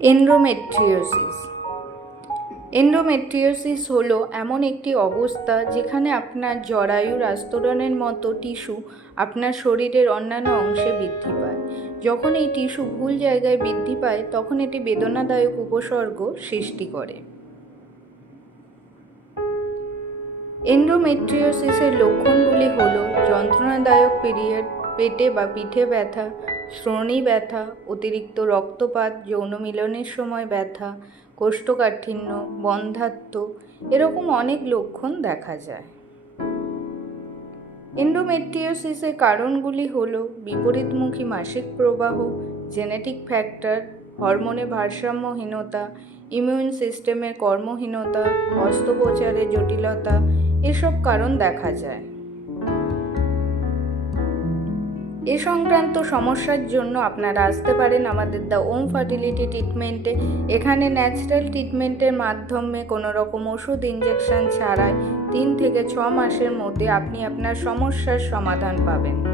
Endometriosis. Endometriosis হলো এমন একটি অবস্থা যেখানে আপনার জরায়ুর আস্তরণের মতো টিস্যু আপনার শরীরের অন্যান্য অংশে বৃদ্ধি পায়। যখন এই টিস্যু ভুল জায়গায় বৃদ্ধি পায় তখন এটি বেদনাদায়ক উপসর্গ সৃষ্টি করে। এন্ডোমেট্রিওসিসের লক্ষণগুলি হল যন্ত্রণাদায়ক পিরিয়ড, পেটে বা পিঠে ব্যথা, শ্রোণী ব্যথা, অতিরিক্ত রক্তপাত, যৌন মিলনের সময় ব্যথা, কোষ্ঠকাঠিন্য, বন্ধ্যাত্ব, এরকম অনেক লক্ষণ দেখা যায়। এন্ডোমেট্রিওসিসের কারণগুলি হল বিপরীতমুখী মাসিক প্রবাহ, জেনেটিক ফ্যাক্টর, হরমোনে ভারসাম্যহীনতা, ইমিউন সিস্টেমের কর্মহীনতা, অস্ত্রোপচারের জটিলতা, এসব কারণ দেখা যায়। এ সংক্রান্ত সমস্যার জন্য আপনারা আসতে পারেন আমাদের দ্য ওম ফার্টিলিটি ট্রিটমেন্টে। এখানে ন্যাচারাল ট্রিটমেন্টের মাধ্যমে কোনো রকম ওষুধ ইঞ্জেকশন ছাড়াই 3 থেকে 6 মাসের মধ্যে আপনি আপনার সমস্যার সমাধান পাবেন।